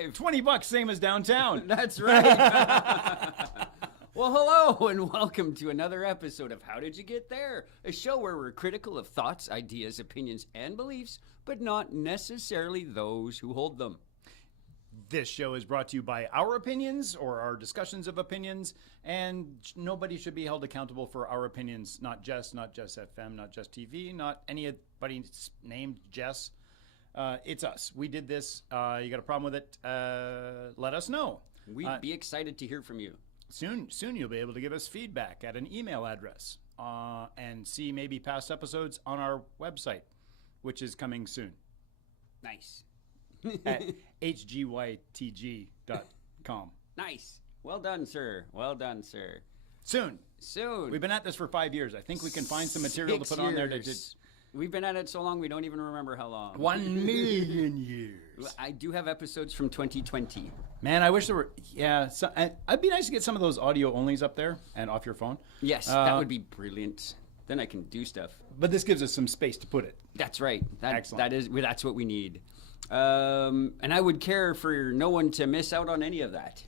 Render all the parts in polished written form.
live. $20, same as downtown. That's right. Well, hello, and welcome to another episode of How Did You Get There? A show where we're critical of thoughts, ideas, opinions, and beliefs, but not necessarily those who hold them. This show is brought to you by our opinions or our discussions of opinions, and nobody should be held accountable for our opinions. Not Jess, not Jess FM, not Jess TV, not anybody named Jess. It's us. We did this. You got a problem with it? Let us know. We'd be excited to hear from you. Soon you'll be able to give us feedback at an email address and see maybe past episodes on our website, which is coming soon. Nice. At hgytg.com. Nice. Well done, sir. Well done, sir. Soon. We've been at this for 5 years. I think we can find some material to put on there. We've been at it so long we don't even remember how long. 1 million years. I do have episodes from 2020. Man, I wish there were. Yeah, it'd be nice to get some of those audio onlys up there and off your phone. Yes, that would be brilliant. Then I can do stuff. But this gives us some space to put it. That's right. Excellent. That's what we need. And I would care for no one to miss out on any of that.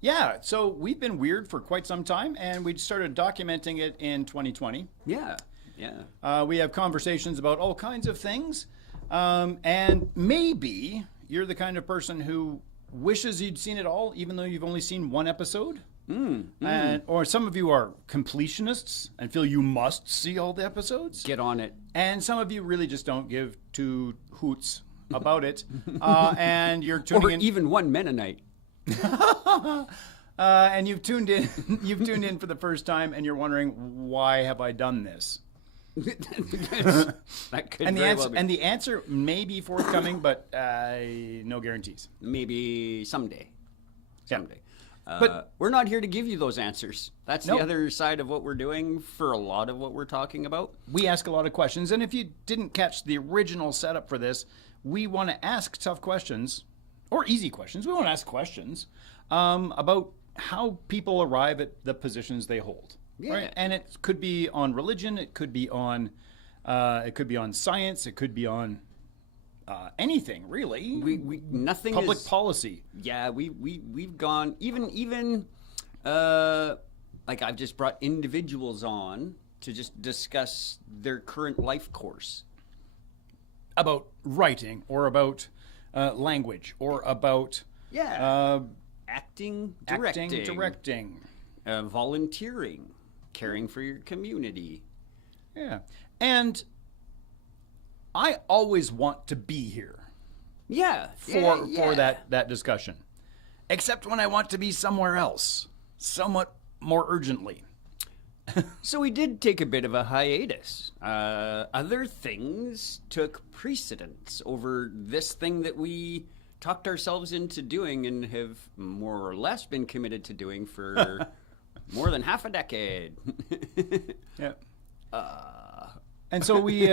Yeah, so we've been weird for quite some time, and we started documenting it in 2020. Yeah. We have conversations about all kinds of things, and maybe you're the kind of person who wishes you'd seen it all, even though you've only seen one episode. Or some of you are completionists and feel you must see all the episodes. Get on it. And some of you really just don't give two hoots about it, and you're tuning in. Or even one Mennonite. And you've tuned in. You've tuned in for the first time, and you're wondering, why have I done this? That could and the very answer well be. and the answer may be forthcoming, but no guarantees. Maybe someday. Yeah. But we're not here to give you those answers. That's Nope. the other side of what we're doing for a lot of what we're talking about. We ask a lot of questions, and if you didn't catch the original setup for this, we want to ask tough questions or easy questions. We want to ask questions about how people arrive at the positions they hold. Yeah. Right? And it could be on religion. It could be on science. It could be on anything, really. Nothing public is, policy. Yeah, we've gone even like I've just brought individuals on to just discuss their current life course. About writing or about language or about acting, directing, volunteering, caring for your community. Yeah. And I always want to be here. Yeah. For that discussion. Except when I want to be somewhere else, somewhat more urgently. So we did take a bit of a hiatus. Other things took precedence over this thing that we talked ourselves into doing and have more or less been committed to doing for more than half a decade. Yeah. And so we,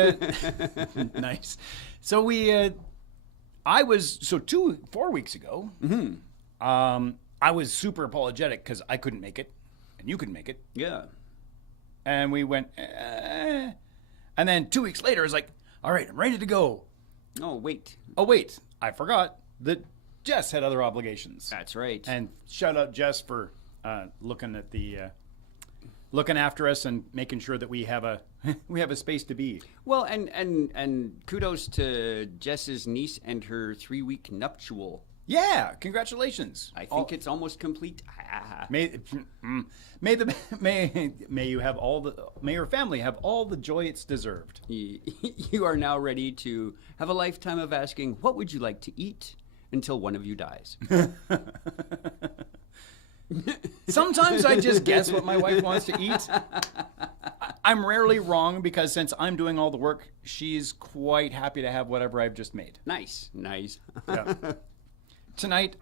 nice. So we, 4 weeks ago, I was super apologetic because I couldn't make it and you couldn't make it. Yeah. And we went, and then 2 weeks later, I was like, all right, I'm ready to go. Oh, wait, I forgot that Jess had other obligations. That's right. And shout out Jess for looking after us and making sure that we have a space to be. Well, and kudos to Jess's niece and her 3-week nuptial. Yeah, congratulations. I think it's almost complete. May your family have all the joy it's deserved. You are now ready to have a lifetime of asking, what would you like to eat until one of you dies? Sometimes I just guess what my wife wants to eat. I'm rarely wrong because since I'm doing all the work, she's quite happy to have whatever I've just made. Nice. Yeah. Tonight,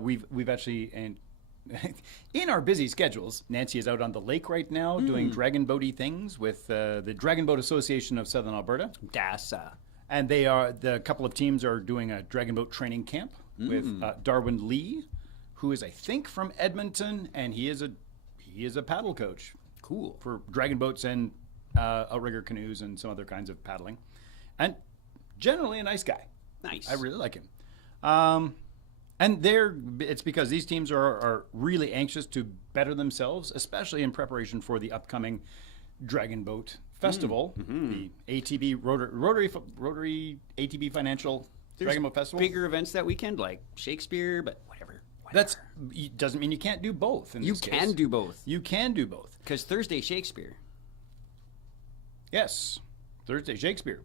we've actually, and in our busy schedules, Nancy is out on the lake right now doing dragon boaty things with the Dragon Boat Association of Southern Alberta. DASA. And the couple of teams are doing a dragon boat training camp with Darwin Lee, who is, I think, from Edmonton, and he is a paddle coach. Cool. For dragon boats and outrigger canoes and some other kinds of paddling. And generally a nice guy. Nice. I really like him. And it's because these teams are really anxious to better themselves, especially in preparation for the upcoming Dragon Boat Festival, the ATB Rotary ATB Financial Dragon Boat Festival. Bigger events that weekend, like Shakespeare, but whatever. That doesn't mean you can't do both. You can do both. You can do both. Because Thursday Shakespeare. Yes, Thursday Shakespeare,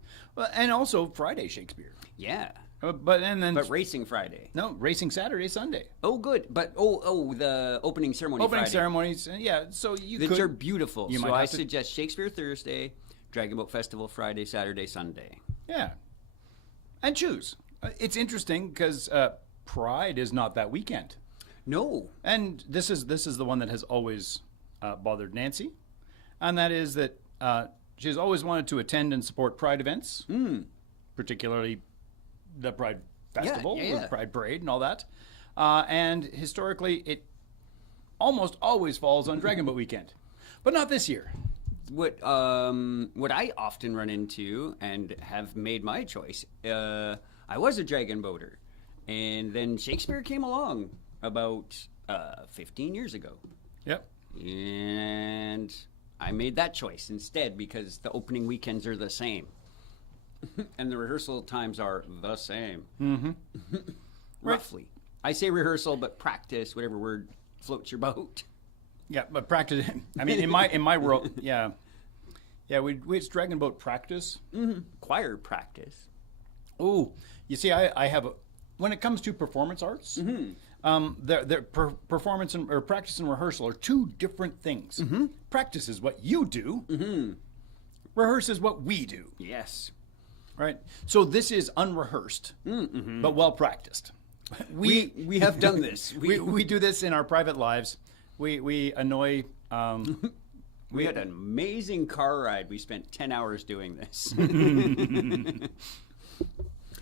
and also Friday Shakespeare. Yeah. But Racing Friday. No, Racing Saturday, Sunday. Oh, good. But the opening ceremony. Opening Friday. ceremonies, yeah. So They're beautiful. You so might I have to- suggest Shakespeare Thursday, Dragon Boat Festival Friday, Saturday, Sunday. Yeah, and choose. It's interesting because Pride is not that weekend, No. and this is the one that has always bothered Nancy, and that is that she's always wanted to attend and support Pride events, particularly the Pride Festival, yeah. the Pride Parade, and all that. And historically, it almost always falls on Dragon Boat weekend, but not this year. What I often run into and have made my choice, I was a dragon boater, and then Shakespeare came along about 15 years ago, Yep. and I made that choice instead because the opening weekends are the same, and the rehearsal times are the same, roughly. I say rehearsal, but practice, whatever word floats your boat. Yeah, but practice. I mean, in my world, yeah, it's Dragon Boat practice. Choir practice. Oh, you see, I have when it comes to performance arts, performance or practice and rehearsal are two different things. Practice is what you do. Rehearse is what we do. Yes. Right. So this is unrehearsed, but well practiced. We have done this. We do this in our private lives. We annoy. We had an amazing car ride. We spent 10 hours doing this.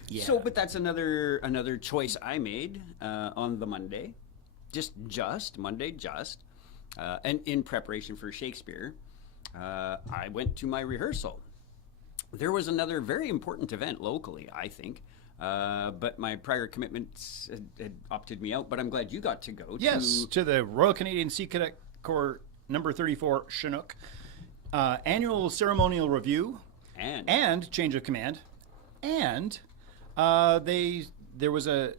Yeah. So, but that's another choice I made on the Monday, just Monday, and in preparation for Shakespeare, I went to my rehearsal. There was another very important event locally, I think, but my prior commitments had opted me out. But I'm glad you got to go. Yes, to the Royal Canadian Sea Cadet Corps number 34 Chinook annual ceremonial review and change of command, and there was a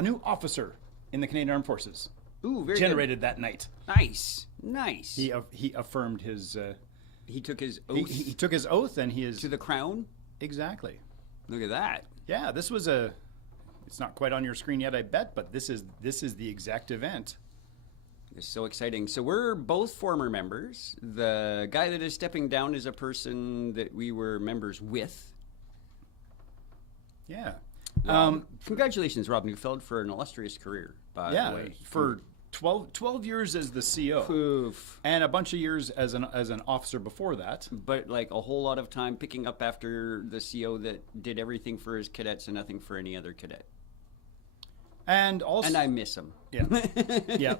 new officer in the Canadian Armed Forces. Ooh, very generated that night. Nice. He affirmed his. He took his oath. He took his oath, and he is to the crown. Exactly. Look at that. Yeah, this was a. It's not quite on your screen yet, I bet, but this is the exact event. It's so exciting. So we're both former members. The guy that is stepping down is a person that we were members with. Yeah. Congratulations, Rob Neufeld, for an illustrious career, by the way. For 12 years as the CO. Oof. And a bunch of years as an officer before that. But like a whole lot of time picking up after the CO that did everything for his cadets and nothing for any other cadet. And I miss him. Yeah. Yeah.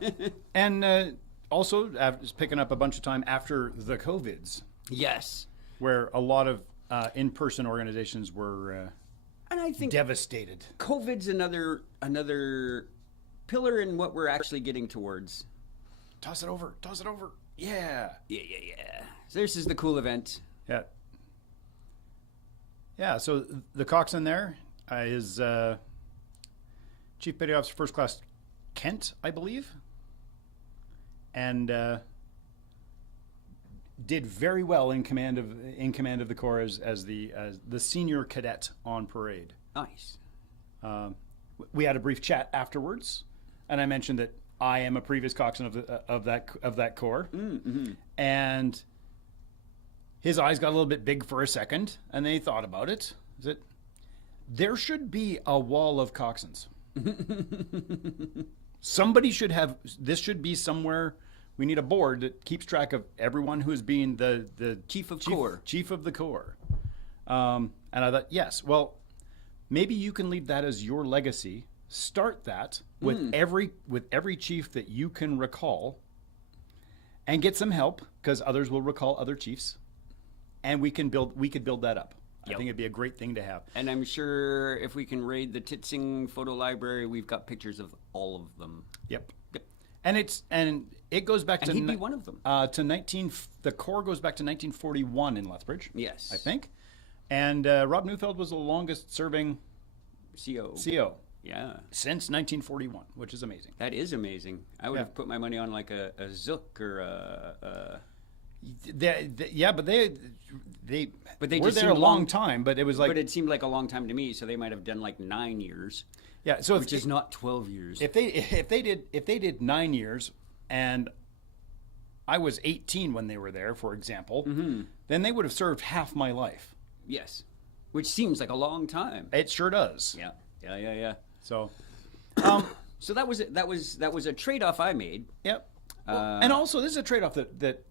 And also picking up a bunch of time after the COVIDs. Yes. Where a lot of in-person organizations were and I think devastated. COVID's another pillar in what we're actually getting towards. Toss it over. Yeah. Yeah. So this is the cool event. Yeah. Yeah, so the coxswain there is Chief Petty Officer First Class Kent, I believe. And did very well in command of the Corps as the senior cadet on parade. Nice. We had a brief chat afterwards, and I mentioned that I am a previous coxswain of that Corps, and his eyes got a little bit big for a second, and they thought about it. That there should be a wall of coxswains. Somebody should have. This should be somewhere. We need a board that keeps track of everyone who's being the chief of the Corps. And I thought, yes, well, maybe you can leave that as your legacy. Start that with every chief that you can recall, and get some help because others will recall other chiefs, and we could build that up. I Yep. think it'd be a great thing to have. And I'm sure if we can raid the Titsing photo library, we've got pictures of all of them. Yep. Yep. And it goes back And to he'd be one of them. the core goes back to 1941 in Lethbridge. Yes. I think. And Rob Neufeld was the longest serving CO. CO Yeah. since 1941, which is amazing. That is amazing. I would Yeah. have put my money on like a Zook or a But they But they were just there a seemed long long- time, but it was like but it seemed like a long time to me, so they might have done like 9 years, yeah. So which is not 12 years. if they did 9 years, and I was 18 when they were there, for example, then they would have served half my life. Yes. Which seems like a long time. It sure does. Yeah. Yeah. So, So that was a trade-off I made. yep. Well, and also, this is a trade-off that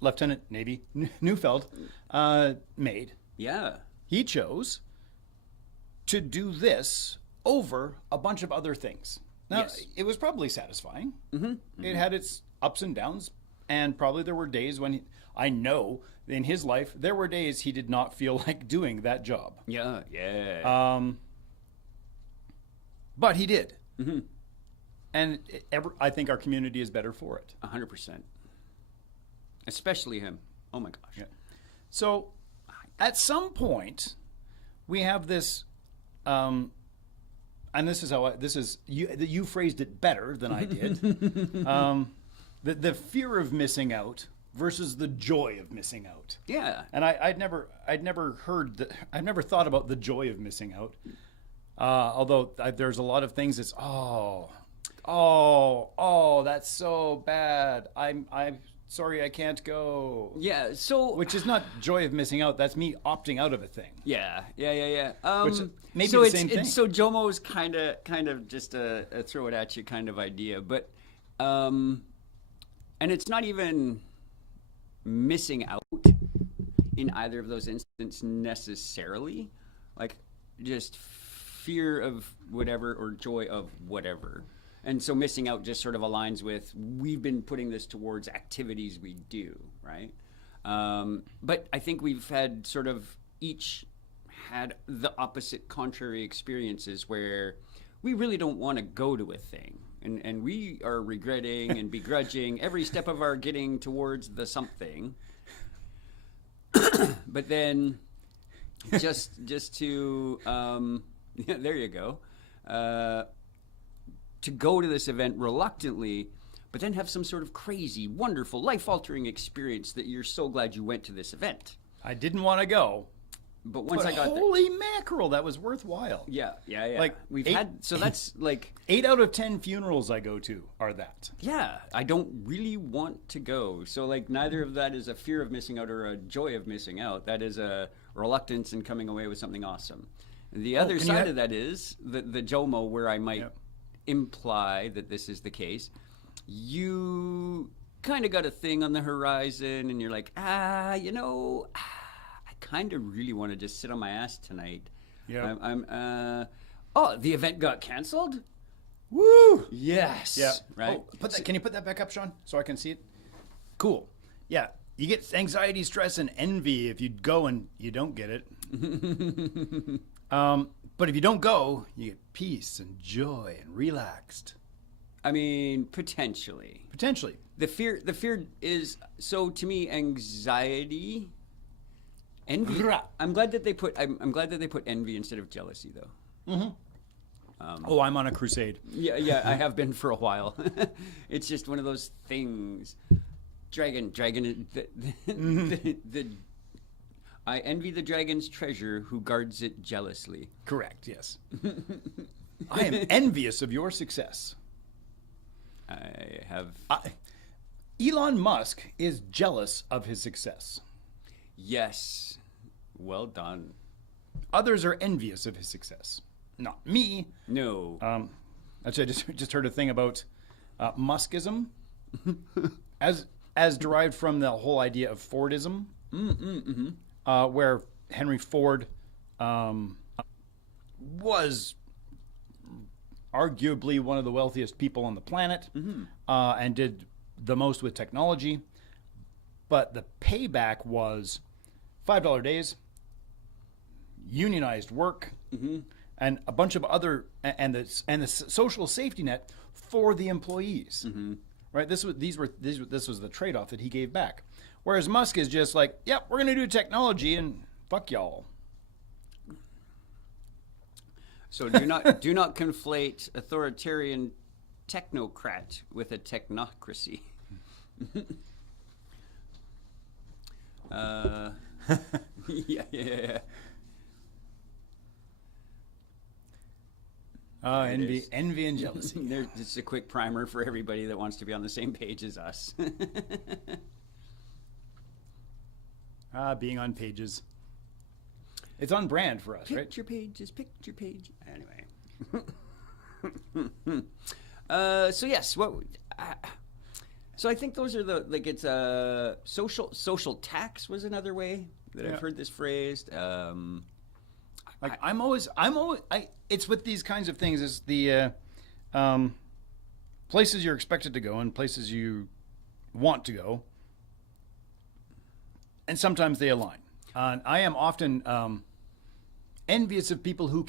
Lieutenant Navy Neufeld made. Yeah. He chose to do this over a bunch of other things. Now, Yes. it was probably satisfying. It had its ups and downs, and probably there were days when I know in his life there were days he did not feel like doing that job. Yeah. But he did. And I think our community is better for it. 100%. Especially him. Oh my gosh. Yeah. So, at some point, we have this, and this is how you phrased it better than I did. The fear of missing out versus the joy of missing out. Yeah. And I'd never thought about the joy of missing out. Although there's a lot of things that's that's so bad. I'm sorry I can't go. Yeah. So Which is not joy of missing out. That's me opting out of a thing. Yeah. Which may be so the it's, same thing. So JOMO is kind of just a throw it at you kind of idea, but and it's not even missing out in either of those instances necessarily, like just fear of whatever or joy of whatever. And so missing out just sort of aligns with we've been putting this towards activities we do, right? But I think we've had sort of each had the opposite contrary experiences where we really don't want to go to a thing. And we are regretting and begrudging every step of our getting towards the something. But then just to, yeah, there you go. To go to this event reluctantly, but then have some sort of crazy, wonderful, life-altering experience that you're so glad you went to this event. I didn't want to go. But once I got there, holy mackerel, that was worthwhile. yeah. Like, We've eight- had, so that's like, 8 out of 10 funerals I go to are that. yeah, I don't really want to go. So like neither of that is a fear of missing out or a joy of missing out. That is a reluctance in coming away with something awesome. The other can you side have- of that is the JOMO, where I might Yep. imply that this is the case. You kind of got a thing on the horizon and you're like, I kind of really want to just sit on my ass tonight. Yeah. The event got canceled? Woo! Yes. Yeah. Right? Can you put that back up, Sean, so I can see it? Cool. Yeah. You get anxiety, stress, and envy if you go and you don't get it. But if you don't go, you get peace and joy and relaxed. I mean, potentially. Potentially. The fear is, so to me, anxiety, envy. Rah. I'm glad that they put envy instead of jealousy, though. I'm on a crusade. Yeah, I have been for a while. It's just one of those things. Dragon. I envy the dragon's treasure who guards it jealously. Correct, yes. I am envious of your success. I have. Elon Musk is jealous of his success. Yes. Well done. Others are envious of his success. Not me. No. Actually, I just heard a thing about Muskism, as derived from the whole idea of Fordism, where Henry Ford was arguably one of the wealthiest people on the planet, and did the most with technology. But the payback was $5 days, unionized work, and a bunch of other and the social safety net for the employees. Right? This was the trade-off that he gave back. Whereas Musk is just like, yep, we're going to do technology and fuck y'all. So do not conflate authoritarian technocrat with a technocracy. Yeah. Envy and jealousy. There's just a quick primer for everybody that wants to be on the same page as us. Being on pages. It's on brand for us, right? Picture pages, picture page. Anyway. So yes, so I think those are it's social tax was another way that I've heard this phrased. It's with these kinds of things is the places you're expected to go and places you want to go, and sometimes they align. I am often envious of people who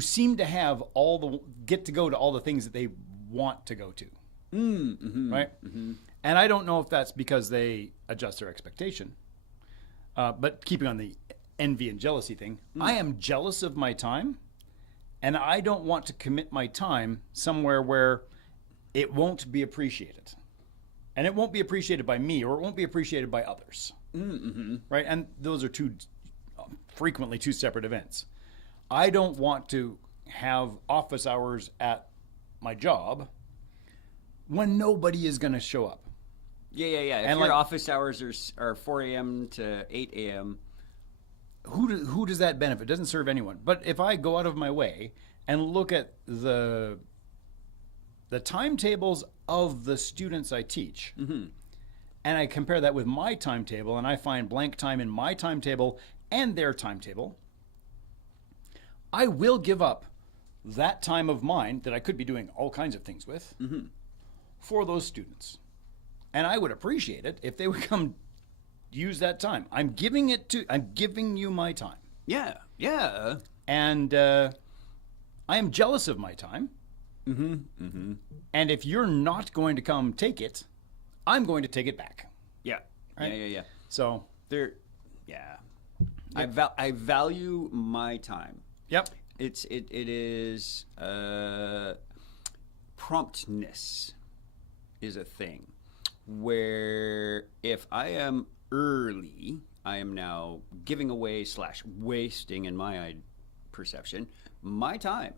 seem to have get to go to all the things that they want to go to, right? And I don't know if that's because they adjust their expectation. But keeping on the envy and jealousy thing, I am jealous of my time, and I don't want to commit my time somewhere where it won't be appreciated. And it won't be appreciated by me, or it won't be appreciated by others. Right? And those are frequently two separate events. I don't want to have office hours at my job when nobody is going to show up. Yeah. If your office hours are 4 a.m. to 8 a.m., who does that benefit? It doesn't serve anyone. But if I go out of my way and look at the timetables of the students I teach, and I compare that with my timetable, and I find blank time in my timetable and their timetable, I will give up that time of mine that I could be doing all kinds of things with for those students. And I would appreciate it if they would come use that time. I'm giving you my time. Yeah. And I am jealous of my time. And if you're not going to come take it, I'm going to take it back. Yeah. Right? Yeah. So yeah. I value my time. Yep. It is promptness is a thing where if I am early, I am now giving away / wasting, in my perception, my time.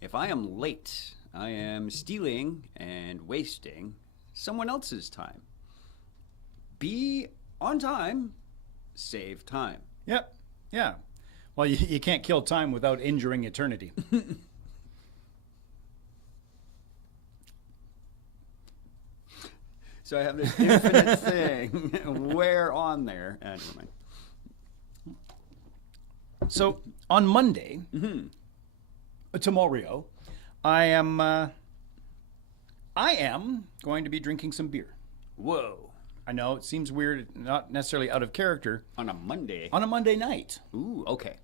If I am late, I am stealing and wasting someone else's time. Be on time, save time. Yep. Yeah. Well, you can't kill time without injuring eternity. So I have this infinite thing. Where on there? Never mind. So on Monday, tomorrow, I am going to be drinking some beer. Whoa. I know it seems weird, not necessarily out of character. On a Monday? On a Monday night. Ooh, okay.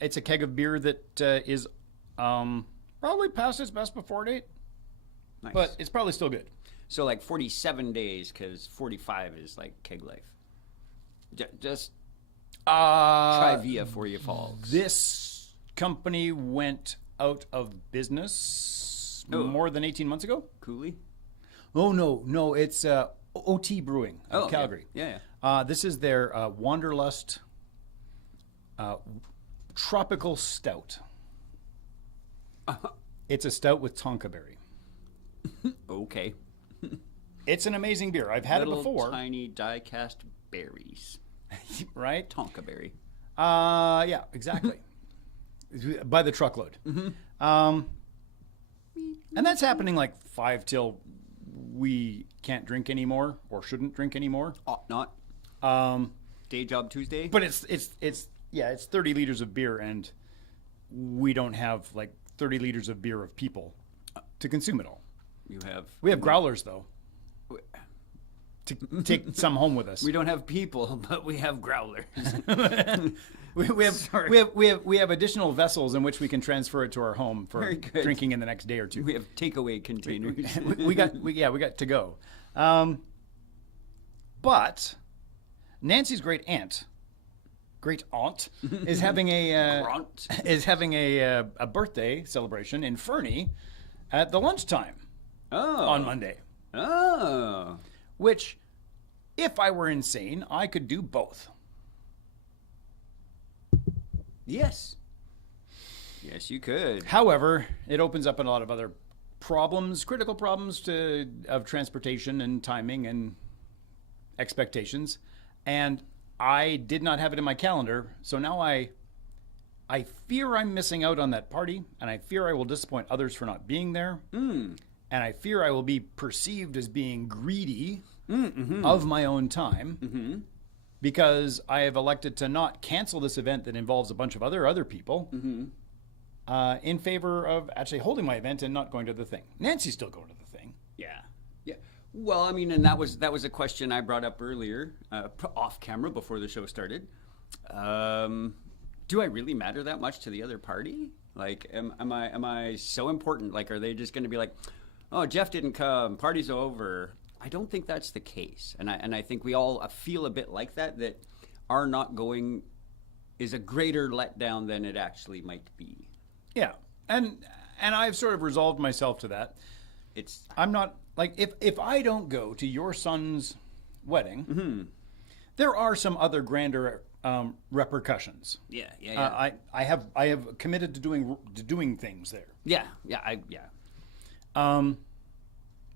It's a keg of beer that is probably past its best before date. Nice. But it's probably still good. So like 47 days, because 45 is like keg life. Just trivia for you folks. This company went out of business more than 18 months ago. Cooley? Oh, no. It's OT Brewing of Calgary. Yeah. This is their Wanderlust Tropical Stout. It's a stout with tonka berry. Okay. It's an amazing beer. I've had it before. Little tiny die-cast berries. Right? Tonka berry. Yeah, exactly. By the truckload. And that's happening like 5 till we can't drink anymore or shouldn't drink anymore. Ought not. Day job Tuesday. But it's 30 liters of beer, and we don't have like 30 liters of beer of people to consume it all. We have growlers though. to take some home with us. We don't have people, but we have growlers. We have additional vessels in which we can transfer it to our home for Very good. drinking in the next day or two. We have takeaway containers. we got to go. But Nancy's great aunt is having a birthday celebration in Fernie at the lunchtime on Monday. Oh. Which, if I were insane, I could do both. Yes. Yes, you could. However, it opens up a lot of other problems, critical problems of transportation and timing and expectations. And I did not have it in my calendar, so now I fear I'm missing out on that party, and I fear I will disappoint others for not being there. And I fear I will be perceived as being greedy of my own time because I have elected to not cancel this event that involves a bunch of other people in favor of actually holding my event and not going to the thing. Nancy's still going to the thing. Yeah. Yeah. Well, I mean, and that was a question I brought up earlier, off camera before the show started. Do I really matter that much to the other party? Like, am I so important? Like, are they just going to be like, oh, Jeff didn't come, party's over? I don't think that's the case, and I think we all feel a bit like that our not going is a greater letdown than it actually might be. Yeah, and I've sort of resolved myself to that. I'm not like if I don't go to your son's wedding, there are some other grander repercussions. Yeah. I have committed to doing things there. Yeah.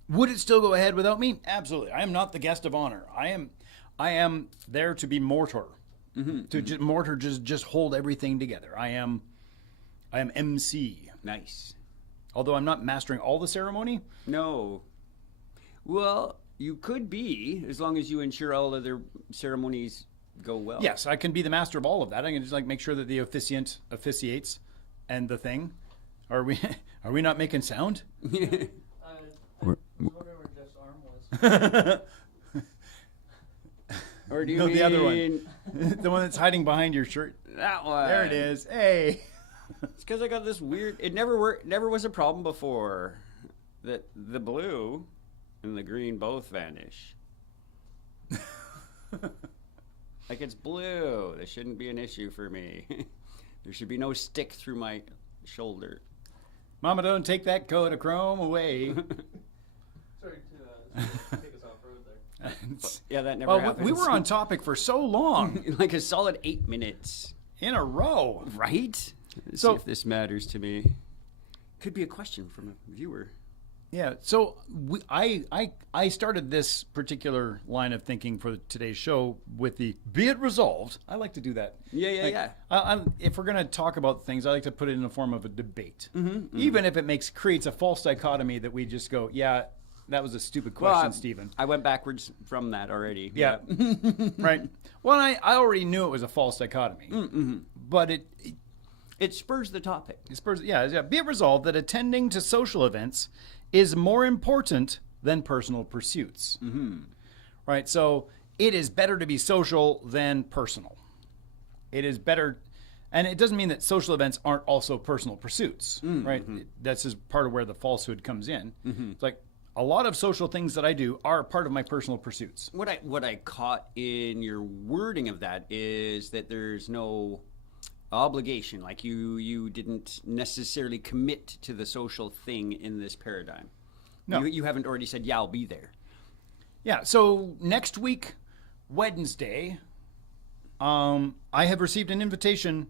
Would it still go ahead without me? Absolutely. I am not the guest of honor. I am there to be mortar. Mortar just hold everything together. I am MC. Nice. Although I'm not mastering all the ceremony. No. Well, you could be, as long as you ensure all other ceremonies go well. Yes, I can be the master of all of that. I can just make sure that the officiant officiates and the thing. Are we not making sound? I was wondering where Jeff's arm was. Or do you No, mean the other one. The one that's hiding behind your shirt. That one. There it is. Hey. It's because I got this weird. It never was a problem before that the blue and the green both vanish. Like, it's blue. This shouldn't be an issue for me. There should be no stick through my shoulder. Mama, don't take that coat of chrome away. Sorry to take us off road there. Yeah, that never happens. We were on topic for so long. Like a solid 8 minutes. In a row. Right? Let's So- see if this matters to me. Could be a question from a viewer. Yeah, so I started this particular line of thinking for today's show with the be it resolved. I like to do that. Yeah. If we're going to talk about things, I like to put it in the form of a debate. Even if it creates a false dichotomy that we just go, yeah, that was a stupid question, Stephen. I went backwards from that already. Yeah. Right. Well, I already knew it was a false dichotomy. But It spurs the topic. be it resolved that attending to social events is more important than personal pursuits. Right? So it is better to be social than personal. It is better, and it doesn't mean that social events aren't also personal pursuits, right? That's just part of where the falsehood comes in. It's like a lot of social things that I do are part of my personal pursuits. What I caught in your wording of that is that there's no obligation, like you didn't necessarily commit to the social thing in this paradigm. No. You haven't already said, yeah, I'll be there. Yeah, so next week, Wednesday, I have received an invitation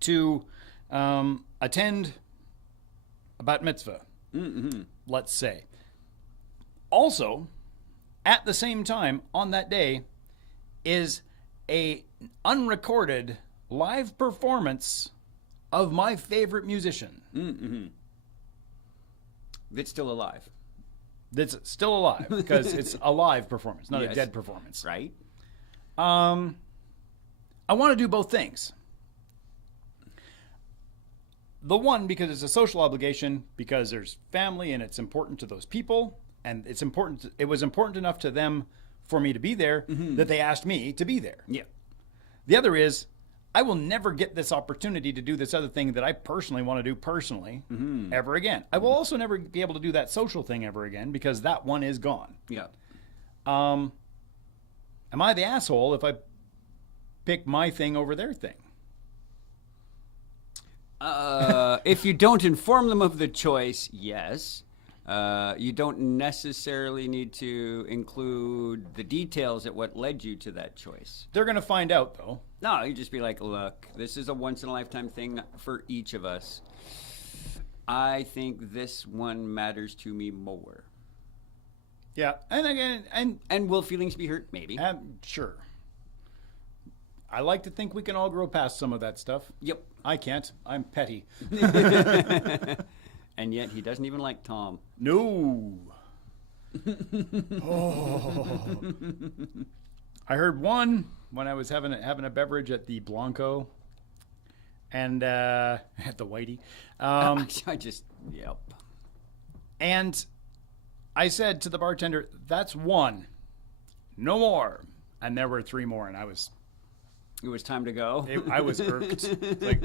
to attend a bat mitzvah, let's say. Also, at the same time, on that day, is a unrecorded live performance of my favorite musician. That's still alive. That's still alive, because it's a live performance, not a Yes. dead performance. Right? I want to do both things. The one, because it's a social obligation, because there's family and it's important to those people. and it's important. It was important enough to them for me to be there that they asked me to be there. Yeah. The other is, I will never get this opportunity to do this other thing that I personally want to do personally ever again. I will also never be able to do that social thing ever again because that one is gone. Yeah. Am I the asshole if I pick my thing over their thing? If you don't inform them of the choice, yes. You don't necessarily need to include the details at what led you to that choice. They're going to find out, though. No, you just be like, look, this is a once-in-a-lifetime thing for each of us. I think this one matters to me more. Yeah, and again, And will feelings be hurt? Maybe. Sure. I like to think we can all grow past some of that stuff. Yep. I can't. I'm petty. And yet he doesn't even like Tom. No. Oh. I heard one when I was having a beverage at the Blanco and at the Whitey. Yep. And I said to the bartender, "That's one. No more." And there were 3 more, and It was time to go. I was irked. Like,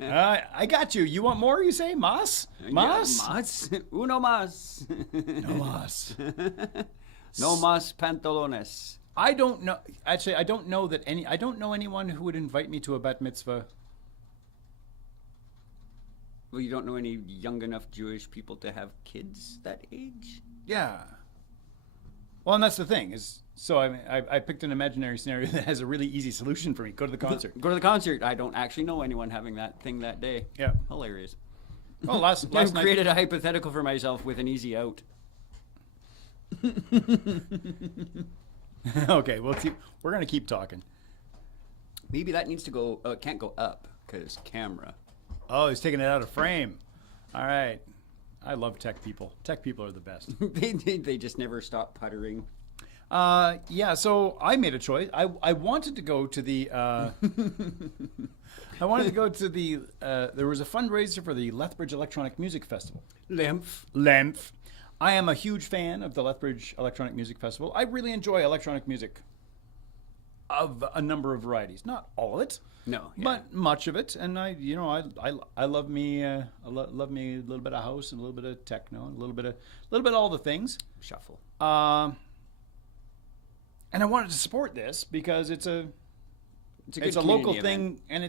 I got you. You want more, you say? Mas? Mas? Yeah, mas. Uno mas. No mas. No mas pantalones. I don't know. Actually, I don't know anyone who would invite me to a bat mitzvah. Well, you don't know any young enough Jewish people to have kids that age? Yeah. Well, and that's the thing is, so I picked an imaginary scenario that has a really easy solution for me. Go to the concert. Go to the concert. I don't actually know anyone having that thing that day. Yeah. Hilarious. Oh, last I've night. created a hypothetical for myself with an easy out. Okay, we're gonna keep talking. Maybe that needs to go. It can't go up because camera. Oh, he's taking it out of frame. All right. I love tech people. Tech people are the best. They just never stop puttering. Yeah, so I made a choice. I wanted to go to the there was a fundraiser for the Lethbridge Electronic Music Festival. Lemph. I am a huge fan of the Lethbridge Electronic Music Festival. I really enjoy electronic music of a number of varieties. Not all of it. No, yeah. But much of it, and I love me a little bit of house and a little bit of techno and a little bit of all the things. Shuffle. And I wanted to support this because it's a local thing, and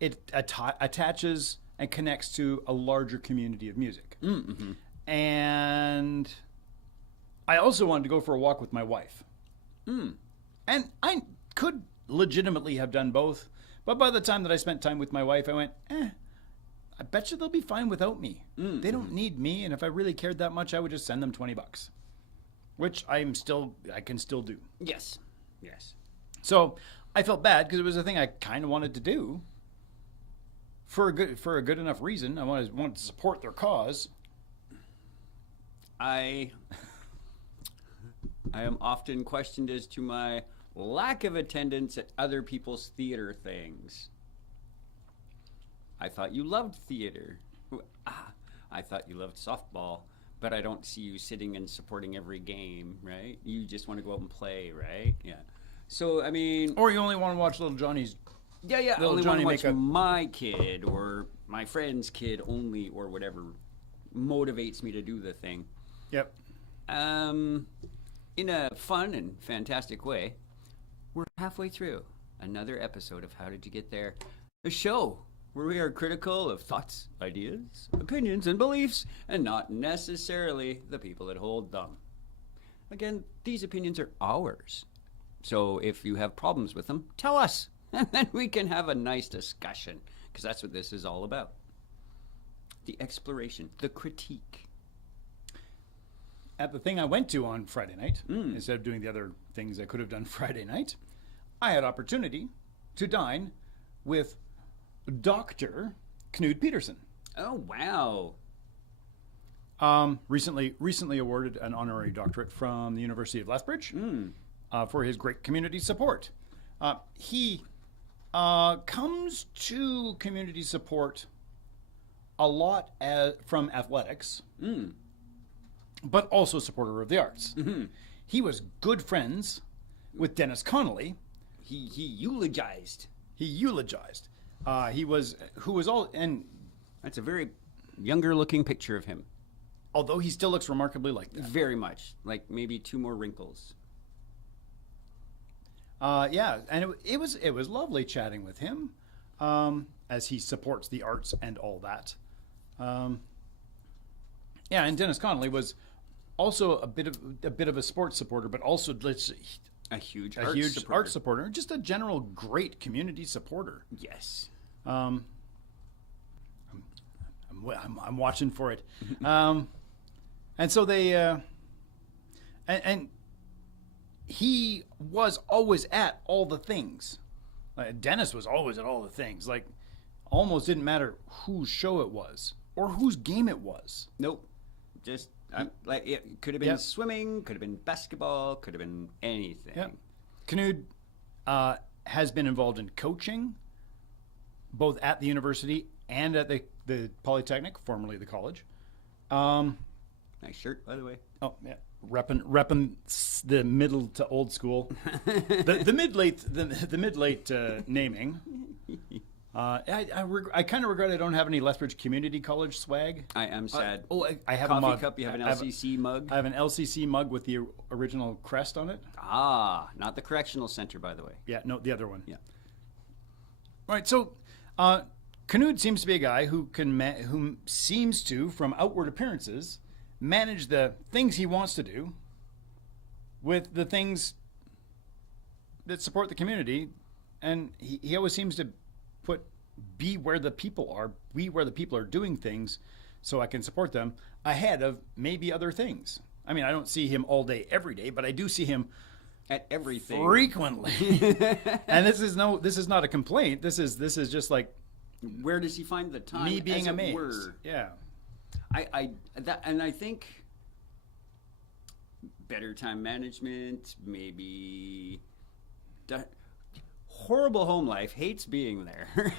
it attaches and connects to a larger community of music. Mm-hmm. And I also wanted to go for a walk with my wife. And I could legitimately have done both, but by the time that I spent time with my wife, I went, I bet you they'll be fine without me. They don't need me, and if I really cared that much, I would just send them $20, which I can still do. Yes. So I felt bad because it was a thing I kind of wanted to do for a good enough reason. I wanted to support their cause. I am often questioned as to my lack of attendance at other people's theater things. I thought you loved theater. I thought you loved softball, but I don't see you sitting and supporting every game, right? You just want to go out and play, right? Yeah. So, I mean... Or you only want to watch Little Johnny's... Yeah, I Little only Johnny want to watch makeup. my kid or my friend's kid only or whatever motivates me to do the thing. Yep. In a fun and fantastic way, we're halfway through another episode of How Did You Get There? A show where we are critical of thoughts, ideas, opinions, and beliefs, and not necessarily the people that hold them. Again, these opinions are ours. So if you have problems with them, tell us, and then we can have a nice discussion, because that's what this is all about. The exploration, the critique. At the thing I went to on Friday night, instead of doing the other things I could have done Friday night, I had opportunity to dine with Dr. Knud Peterson. Oh, wow. Recently awarded an honorary doctorate from the University of Lethbridge for his great community support. He comes to community support a lot from athletics. but also a supporter of the arts. He was good friends with Dennis Connolly. He eulogized. He eulogized. Who was all, and That's a very younger looking picture of him. although he still looks remarkably like that. Very much. Like maybe 2 more wrinkles. Yeah, and it was lovely chatting with him, as he supports the arts and all that. Yeah, and Dennis Connolly was also a bit of a sports supporter, but also A huge art supporter, just a general great community supporter. Yes. I'm watching for it, and so they and he was always at all the things. Dennis was always at all the things. Like, almost didn't matter whose show it was or whose game it was. Nope. Just like it could have been swimming, could have been basketball, could have been anything. Yeah. Knud has been involved in coaching, both at the university and at the Polytechnic, formerly the college. Nice shirt, by the way. Oh yeah, repping the middle to old school, the mid late naming. I kind of regret I don't have any Lethbridge Community College swag. I am sad. I have Coffee a mug. cup. You have an LCC mug. I have an LCC mug with the original crest on it. Ah, not the correctional center, by the way. Yeah, no, the other one. Yeah. Right. So, Knud seems to be a guy who who seems to, from outward appearances, manage the things he wants to do with the things that support the community, and he always seems to be where the people are doing things, so I can support them ahead of maybe other things. I mean, I don't see him all day every day, but I do see him At everything. frequently. And this is not a complaint. This is just like Where does he find the time? me being as it amazed. were? Yeah. I think better time management, maybe horrible home life, hates being there.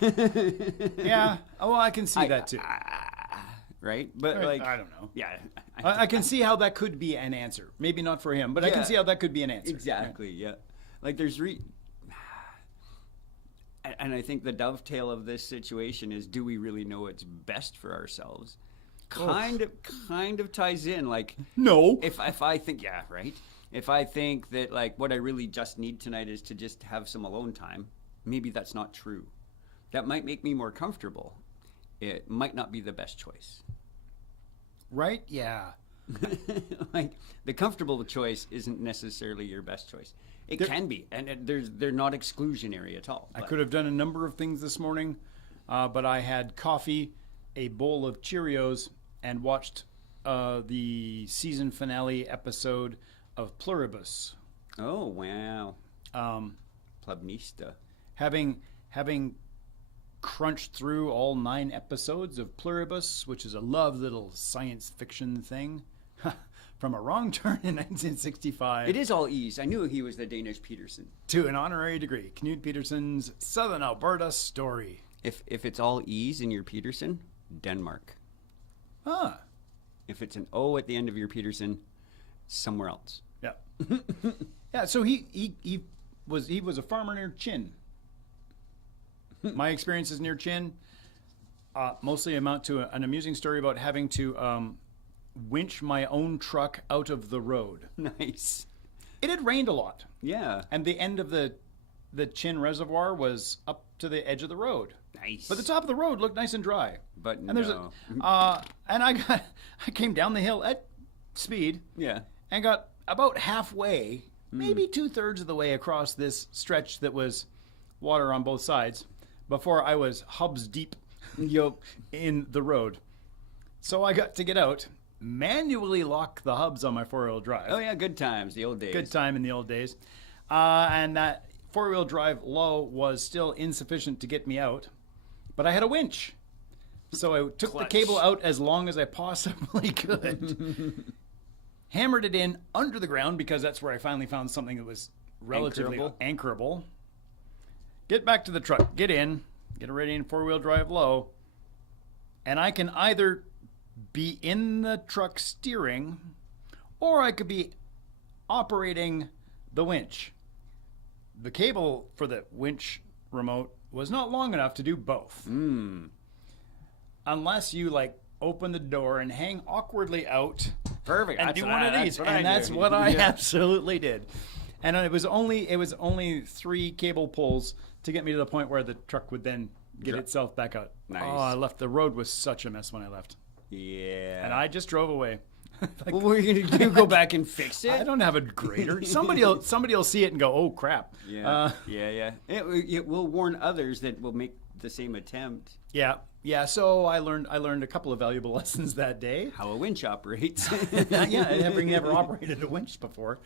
Yeah. Oh, well, I can see that too. Right? But Right, I don't know. Yeah. I can see how that could be an answer. Maybe not for him, but I can Yeah. see how that could be an answer. Exactly, yeah. Like there's and I think the dovetail of this situation is, do we really know what's best for ourselves? Kind of ties in, like No. if I think, yeah, right. If I think that like what I really just need tonight is to just have some alone time, maybe that's not true. That might make me more comfortable. It might not be the best choice. Right? Yeah. Like the comfortable choice isn't necessarily your best choice. It can be, and they're not exclusionary at all. I could have done a number of things this morning, but I had coffee, a bowl of Cheerios, and watched the season finale episode of Pluribus. Oh wow, Plebnista. Having crunched through all 9 episodes of Pluribus, which is a love little science fiction thing, from a wrong turn in 1965 It is all E's. I knew he was the Danish Peterson. to an honorary degree. Knud Peterson's Southern Alberta story. If it's all E's in your Peterson, Denmark. Ah, If it's an O at the end of your Peterson, somewhere else. yeah. Yeah, so he was a farmer near Chin. My experiences near Chin mostly amount to an amusing story about having to winch my own truck out of the road. Nice. It had rained a lot, Yeah. and the end of the Chin Reservoir was up to the edge of the road. Nice. But the top of the road looked nice and dry. But And there's no. and I came down the hill at speed Yeah. and got about halfway, maybe 2/3 of the way across this stretch that was water on both sides, before I was hubs deep in the road. So I got to get out, manually lock the hubs on my 4-wheel drive. Oh yeah, good times, the old days. Good time in the old days. And that 4-wheel drive low was still insufficient to get me out, but I had a winch. So I took Clutch. the cable out as long as I possibly could, hammered it in under the ground because that's where I finally found something that was relatively anchorable. Get back to the truck, get in, get it ready in 4-wheel drive low, and I can either be in the truck steering or I could be operating the winch. The cable for the winch remote was not long enough to do both. Unless you like open the door and hang awkwardly out Perfect. and That's do what one I- of these. that's what I And that's do. what I Yeah. absolutely did. And it was only 3 cable pulls to get me to the point where the truck would then get itself back out. Nice. Oh, I left. The road was such a mess when I left. Yeah. And I just drove away. Like, What were you gonna do? Go back and fix it? I don't have a grader. Somebody'll see it and go, "Oh crap." Yeah, yeah. It will warn others that will make the same attempt. Yeah. So I learned a couple of valuable lessons that day. How a winch operates. Yeah, I never operated a winch before,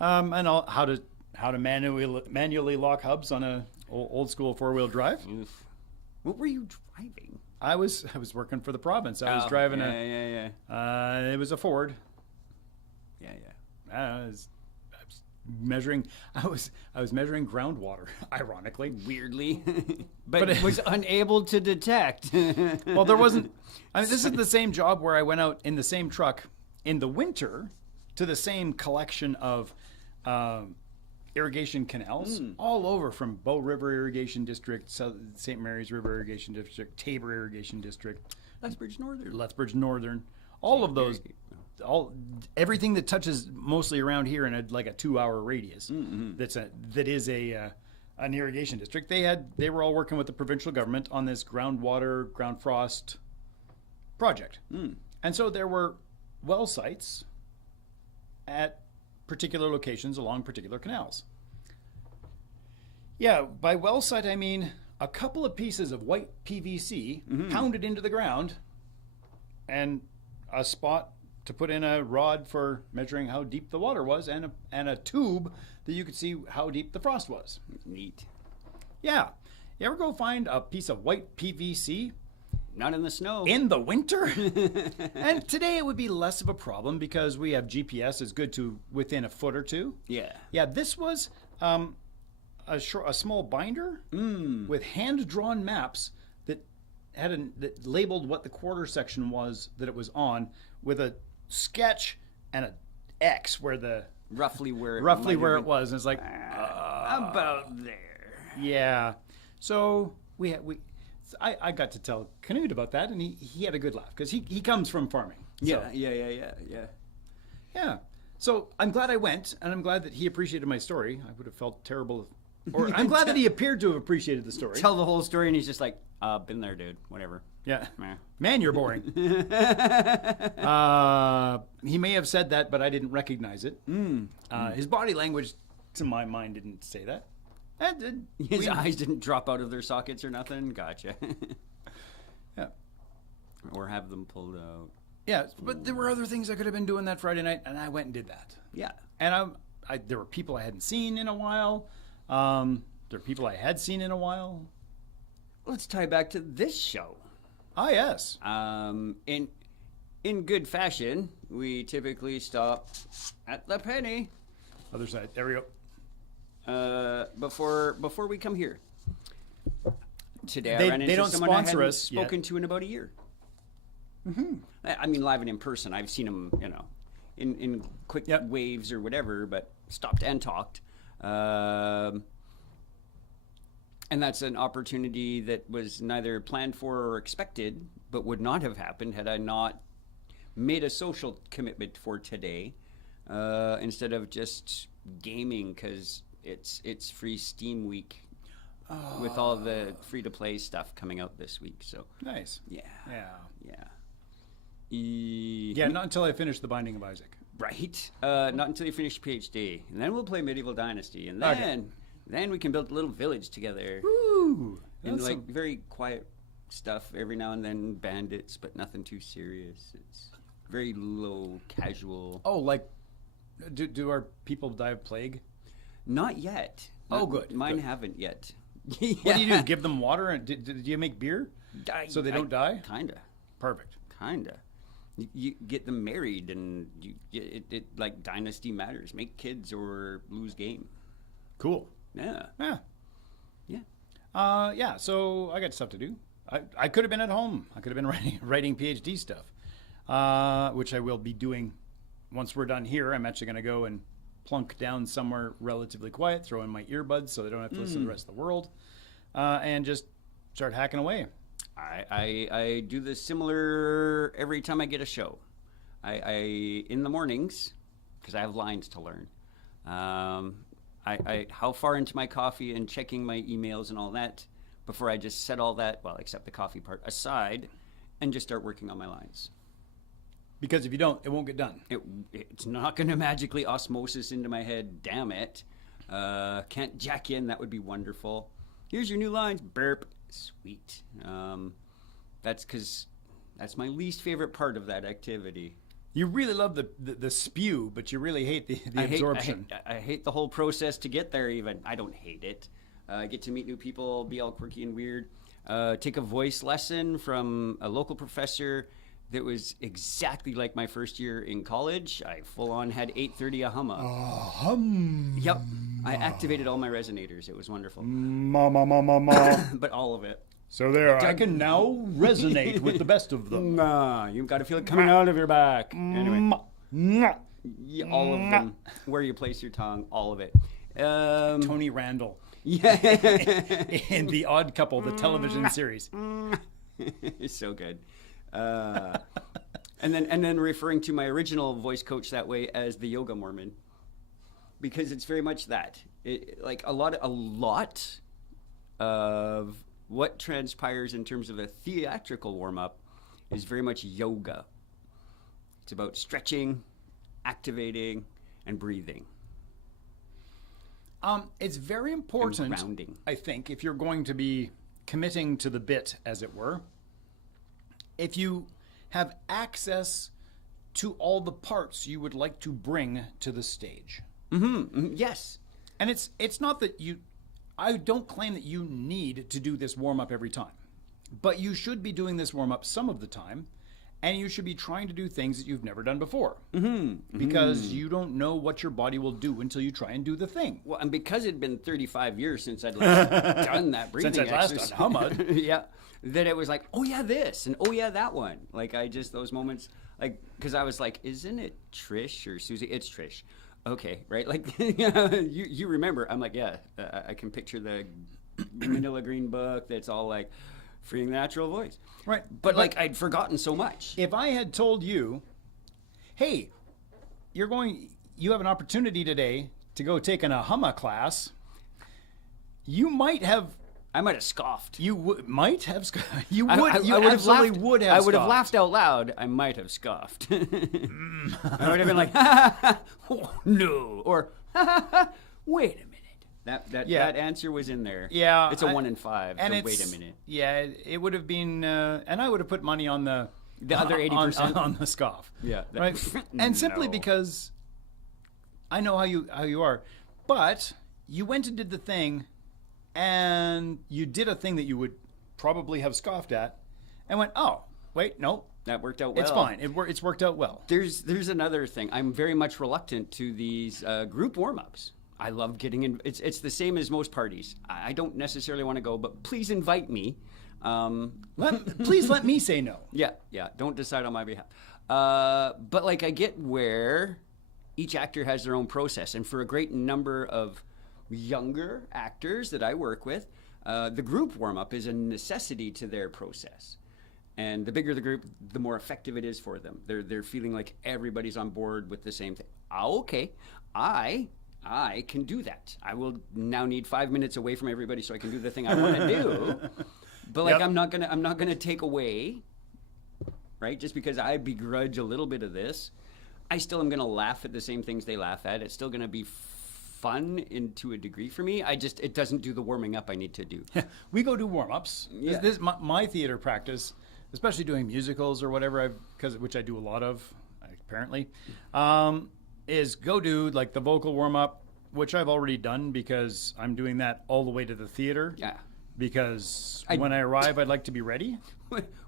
and how to manually lock hubs on a old school 4-wheel drive. Oof. What were you driving? I was working for the province. I was driving yeah. it was a Ford. Yeah. I was measuring. I was measuring groundwater. Ironically, Weirdly, but it- was unable to detect. well, there wasn't. I mean, this is the same job where I went out in the same truck in the winter to the same collection of irrigation canals all over, from Bow River Irrigation District, St. Mary's River Irrigation District, Tabor Irrigation District, Lethbridge Northern. Lethbridge Northern, all of those. Everything that touches mostly around here in like a 2-hour radius. That is an irrigation district. They were all working with the provincial government on this groundwater, ground frost project, and so there were well sites at particular locations along particular canals. Yeah, by well site I mean a couple of pieces of white PVC pounded into the ground, and a spot to put in a rod for measuring how deep the water was, and a tube that you could see how deep the frost was. Neat. Yeah. You ever go find a piece of white PVC Not in the snow. in the winter? And today it would be less of a problem because we have GPS is good to within a foot or two. Yeah. Yeah, this was a small binder with hand-drawn maps that that labeled what the quarter section was that it was on, with a sketch and a X where Roughly where where might have it was. And it's like, about there. yeah. So I got to tell Canute about that, and he had a good laugh because he comes from farming. So, yeah. So I'm glad I went, and I'm glad that he appreciated my story. I would have felt terrible. Or I'm glad that he appeared to have appreciated the story. Tell the whole story, and he's just like, been there, dude. Whatever. Yeah. Meh. Man, you're boring. He may have said that, but I didn't recognize it. His body language, to my mind, didn't say that. His eyes didn't drop out of their sockets or nothing. Gotcha. Yeah. Or have them pulled out. Yeah, but there were other things I could have been doing that Friday night, and I went and did that. Yeah. And there were people I hadn't seen in a while. There are people I had seen in a while. Let's tie back to this show. Ah, yes. In good fashion, we typically stop at the penny Other side. There we go. before we come here. Today They I ran into don't someone I sponsor hadn't us yet. spoken to in about a year. I mean, live and in person. I've seen them, in quick Yep. waves or whatever, but stopped and talked. And that's an opportunity that was neither planned for or expected, but would not have happened had I not made a social commitment for today, instead of just gaming, because it's free Steam week with all the free-to-play stuff coming out this week. So Nice. yeah. Yeah. Yeah, Not until I finish The Binding of Isaac. right. Not until you finish PhD, and then we'll play Medieval Dynasty, and then we can build a little village together. Ooh. And That's like very quiet stuff every now and then, bandits, but nothing too serious. It's very low, casual. Oh, like, do our people die of plague? Not yet. Oh, good, Mine good. haven't yet. What do you do? Give them water? And do you make beer so they don't die? Kinda. Perfect. You get them married, and it like dynasty matters. Make kids or lose game. Cool. Yeah. Yeah. Yeah. So I got stuff to do. I could have been at home. I could have been writing PhD stuff, which I will be doing once we're done here, I'm actually going to go and plunk down somewhere relatively quiet, throw in my earbuds so they don't have to listen to the rest of the world, and just start hacking away. I do this similar every time I get a show. I in the mornings, because I have lines to learn. I how far into my coffee and checking my emails and all that before I just set all that, well, except the coffee part, aside and just start working on my lines. Because if you don't, it won't get done. It's not going to magically osmosis into my head. Damn it. Can't jack in. That would be wonderful. Here's your new lines. Burp. Sweet. That's because that's my least favorite part of that activity. You really love the spew, but you really hate the absorption. I hate the whole process to get there even. I don't hate it. I get to meet new people, be all quirky and weird. Take a voice lesson from a local professor that was exactly like my first year in college. I full on had 830 a humma. Yep. I activated all my resonators. It was wonderful. But all of it. So there, I can now resonate with the best of them. You've got to feel it coming out of your back. Anyway. Yeah, all of them. Where you place your tongue, all of it. Tony Randall. Yeah. In The Odd Couple, the television series. It's so good. And then referring to my original voice coach that way as the yoga Mormon, because it's very much that. Like a lot of what transpires in terms of a theatrical warm-up is very much yoga. It's about stretching, activating, and breathing. It's very important, And grounding. I think, if you're going to be committing to the bit, as it were, if you have access to all the parts you would like to bring to the stage. Yes. And it's not that I don't claim that you need to do this warm-up every time, but you should be doing this warm-up some of the time, and you should be trying to do things that you've never done before, because you don't know what your body will do until you try and do the thing. Well, and because it'd been 35 years since I'd last done that breathing Since I'd last exercise, done humming. yeah, that it was like, oh yeah, this, and oh yeah, that one. Like those moments, like, because I was like, isn't it Trish or Susie? It's Trish. Okay, right? Like, you remember. I'm like, yeah, I can picture the Manila Green book that's all like, freeing the natural voice. Right. But like, I'd forgotten so much. If I had told you, hey, you have an opportunity today to go take a humma class, I might have scoffed. You might have. You I would. You would have absolutely laughed. would have. I would have scoffed. laughed out loud. I might have scoffed. I would have been like, oh, no, or wait a minute. That answer was in there. Yeah, it's a 1 in 5. And so wait a minute. Yeah, it would have been, and I would have put money on the other 80% on the scoff. Yeah, right. And simply No. because I know how you are, but you went and did the thing, and you did a thing that you would probably have scoffed at, and went, oh wait, no, That worked out well. it's fine. It's worked out well. There's another thing. I'm very much reluctant to these group warm-ups. I love getting in. It's the same as most parties. I don't necessarily want to go, but please invite me. Please let me say no. Yeah. Don't decide on my behalf. But like, I get where each actor has their own process, and for a great number of younger actors that I work with, the group warm-up is a necessity to their process. And the bigger the group, the more effective it is for them. They're feeling like everybody's on board with the same thing. Okay, I can do that. I will now need 5 minutes away from everybody so I can do the thing I want to do. But like, Yep. I'm not gonna take away, right? Just because I begrudge a little bit of this, I still am gonna laugh at the same things they laugh at. It's still gonna be fun to a degree for me. It doesn't do the warming up I need to do. We go do warm-ups. Yeah. This my theater practice, especially doing musicals or whatever, which I do a lot of, apparently, is go do like the vocal warm-up, which I've already done because I'm doing that all the way to the theater. Yeah. Because when I arrive, I'd like to be ready.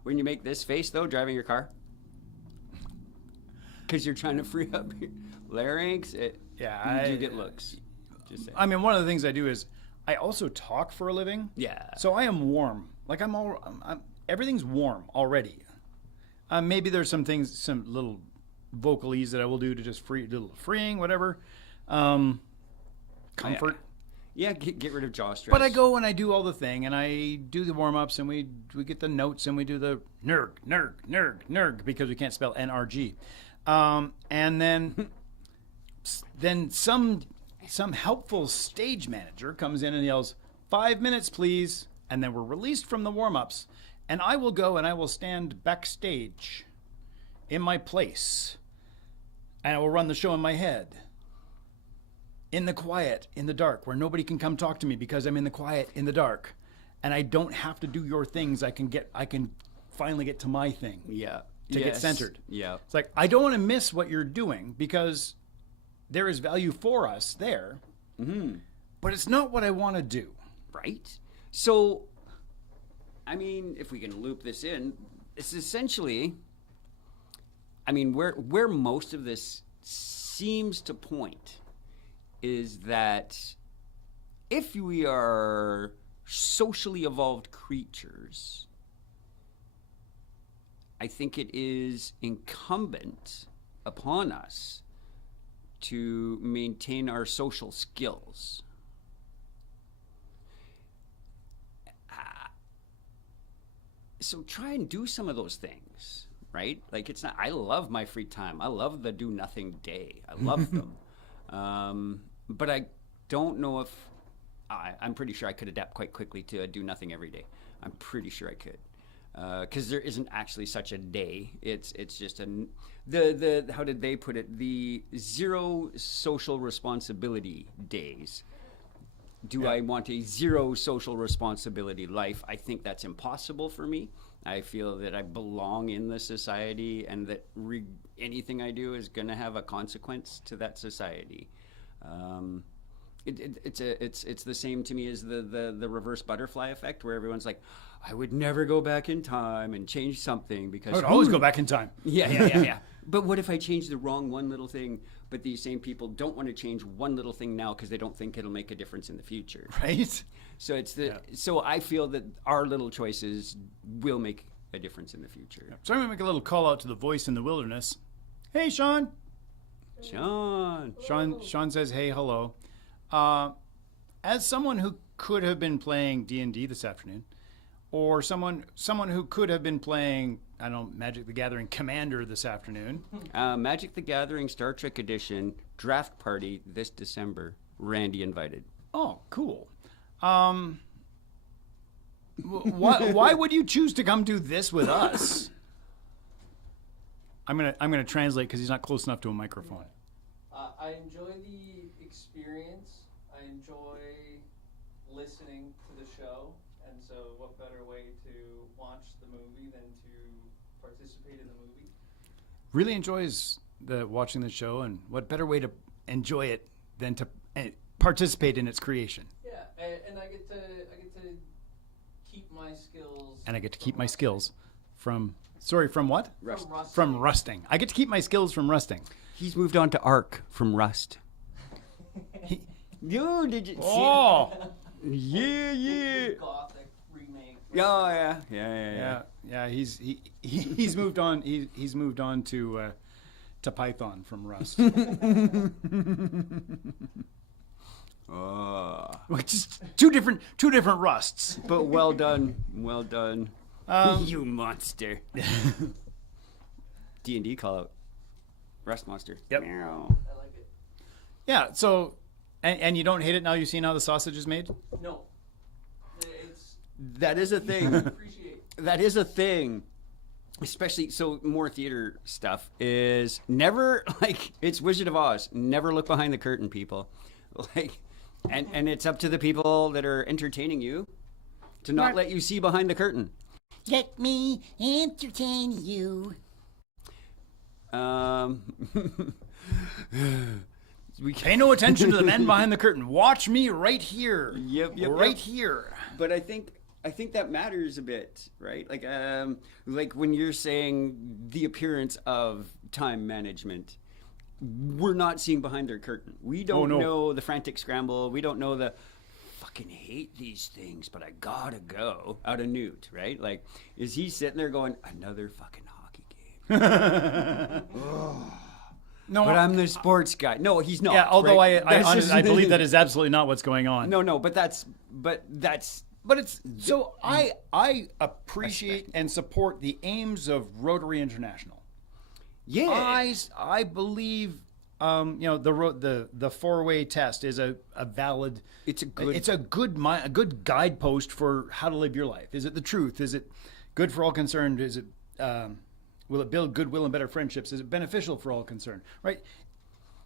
When you make this face though, driving your car, because you're trying to free up your larynx, you do get looks. Just saying. I mean, one of the things I do is I also talk for a living. Yeah. So I am warm. Like everything's warm already. Maybe there's some little vocalies that I will do to just do a little freeing, whatever. Comfort. Yeah, get rid of jaw stress. But I go and I do all the thing, and I do the warm-ups, and we get the notes, and we do the nerg, because we can't spell NRG. And then some helpful stage manager comes in and yells, 5 minutes, please. And then we're released from the warm-ups, and I will go and I will stand backstage in my place, and I will run the show in my head. In the quiet, in the dark, where nobody can come talk to me because I'm in the quiet, in the dark, and I don't have to do your things. I can finally get to my thing. Yeah. To get centered. Yeah. It's like, I don't want to miss what you're doing because there is value for us there, but it's not what I want to do. Right? So, I mean, if we can loop this in, it's essentially, I mean, where most of this seems to point is that if we are socially evolved creatures, I think it is incumbent upon us to maintain our social skills. So try and do some of those things, right? Like, it's not, I love my free time. I love the do nothing day. I love them. But I don't know if I'm pretty sure I could adapt quite quickly to do nothing every day. I'm pretty sure I could, because there isn't actually such a day. It's just the how did they put it? The zero social responsibility days. Do I want a zero social responsibility life? I think that's impossible for me. I feel that I belong in the society, and that anything I do is going to have a consequence to that society. It's the same to me as the reverse butterfly effect, where everyone's like, I would never go back in time and change something because I would always go back in time. Yeah. But what if I change the wrong one little thing? But these same people don't want to change one little thing now because they don't think it'll make a difference in the future. Right? So so I feel that our little choices will make a difference in the future. So I'm going to make a little call out to the voice in the wilderness. Hey, Sean. Sean says, hey, hello. As someone who could have been playing D&D this afternoon, or someone who could have been playing, I don't know, Magic the Gathering Commander this afternoon. Magic the Gathering Star Trek Edition draft party this December. Randy invited. Oh, cool. Why would you choose to come do this with us? I'm gonna translate because he's not close enough to a microphone. I enjoy the experience. I enjoy listening to the show, and so what better way to watch the movie than to participate in the movie? Really enjoys watching the show, and what better way to enjoy it than to participate in its creation? Yeah, and I get to keep my skills. And I get to keep my skills from what? Rust. From rusting. I get to keep my skills from rusting. He's moved on to Arc from Rust. Yo, did you Oh! Yeah. Gothic remake. Oh, yeah. Yeah, he's moved on. He's moved on to Python from Rust. Which is two different Rusts. But well done. You monster. D&D call out. Rust monster. Yep. Meow. I like it. Yeah. So, and you don't hate it now? You've seen how the sausage is made? No. It's That is a thing. appreciate. That is a thing. Especially, so more theater stuff is never, like, it's Wizard of Oz. Never look behind the curtain, people. Like, and it's up to the people that are entertaining you to not let you see behind the curtain. Let me entertain you. We Pay no attention to the men behind the curtain. Watch me right here. Yep, right here. But I think that matters a bit, right? Like when you're saying the appearance of time management, we're not seeing behind their curtain. We don't know the frantic scramble. We don't know the fucking hate these things, but I gotta go out of Newt, right? Like, is he sitting there going, another fucking hockey game? No, But I'm the sports guy. No, he's not. yeah. Although right? That's honestly, just- I believe that is absolutely not what's going on. No, but that's. But it's so I appreciate and support the aims of Rotary International. Yeah. I believe the 4-way test is a valid. It's a good- a good guidepost for how to live your life. Is it the truth? Is it good for all concerned? Is it will it build goodwill and better friendships? Is it beneficial for all concerned? Right?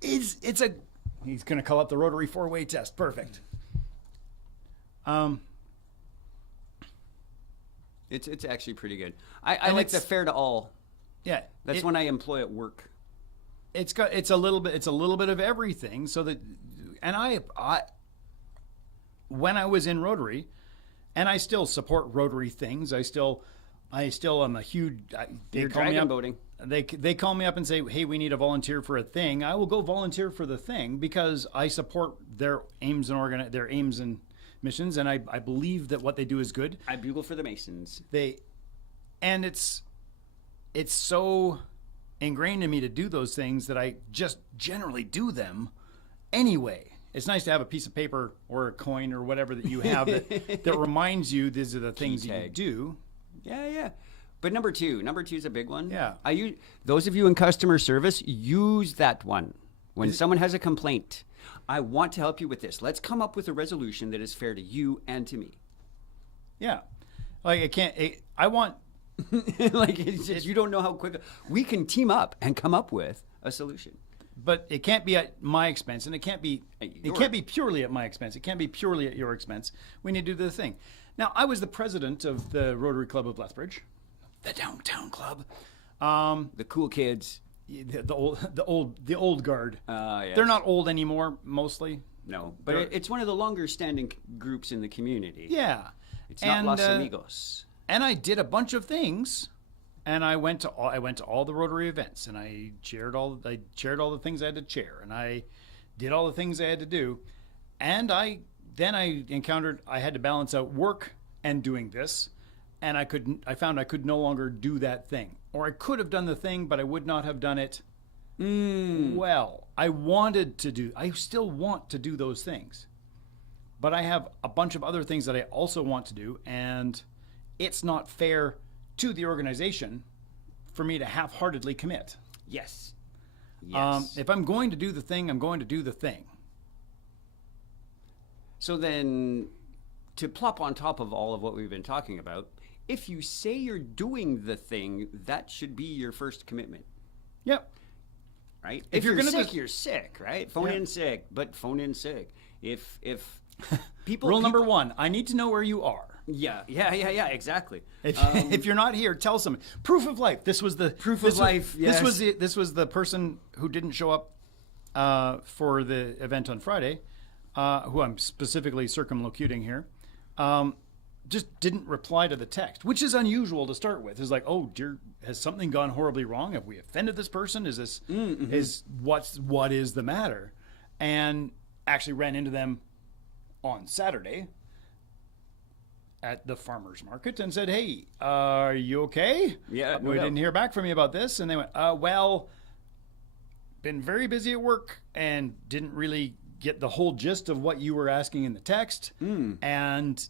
He's going to call up the Rotary 4-way test. Perfect. It's actually pretty good. I like the fair to all. Yeah, That's one I employ at work. it's a little bit of everything. So that, and I when I was in Rotary, and I still support Rotary things. I still am a huge. They You're call me dragon up. boating. They call me up and say, "Hey, we need a volunteer for a thing." I will go volunteer for the thing because I support their aims and their aims and missions, and I believe that what they do is good. I bugle for the Masons. And it's so ingrained in me to do those things that I just generally do them anyway. It's nice to have a piece of paper or a coin or whatever that you have that reminds you these are the things that you tag. do. Yeah. But number two is a big one. Yeah. Those of you in customer service, use that one. When someone has a complaint, I want to help you with this. Let's come up with a resolution that is fair to you and to me. Yeah. Like I want Like it's just, you don't know how quick we can team up and come up with a solution. but it can't be at my expense, and it can't be purely at my expense. It can't be purely at your expense. We need to do the thing. Now, I was the president of the Rotary Club of Lethbridge, the downtown club. The cool kids. The old guard. Yes. They're not old anymore, mostly. No, but it's one of the longer standing groups in the community. Yeah, It's not Los Amigos. And I did a bunch of things, and I went to all the Rotary events, and I chaired all the things I had to chair, and I did all the things I had to do, and I encountered I had to balance out work and doing this, and I found I could no longer do that thing, or I could have done the thing, but I would not have done it. Well, I still want to do those things, but I have a bunch of other things that I also want to do, and it's not fair to the organization for me to half-heartedly commit. Yes. If I'm going to do the thing, I'm going to do the thing. So then, to plop on top of all of what we've been talking about, if you say you're doing the thing, that should be your first commitment, Yep. right? If If you're you're gonna sick, you're sick, right? Phone Yeah. in sick, but phone in sick. If people Rule number one, I need to know where you are. yeah, exactly. If you're not here, tell someone. Proof of life. This was the Proof of life, yes. This was the person who didn't show up for the event on Friday, who I'm specifically circumlocuting here. Just didn't reply to the text, which is unusual to start with. It's like, oh dear, has something gone horribly wrong? Have we offended this person? Is this what is the matter? And actually ran into them on Saturday at the farmers market and said, hey, are you okay? Yeah, no we doubt. didn't hear back from you about this. And they went, well, been very busy at work and didn't really get the whole gist of what you were asking in the text. And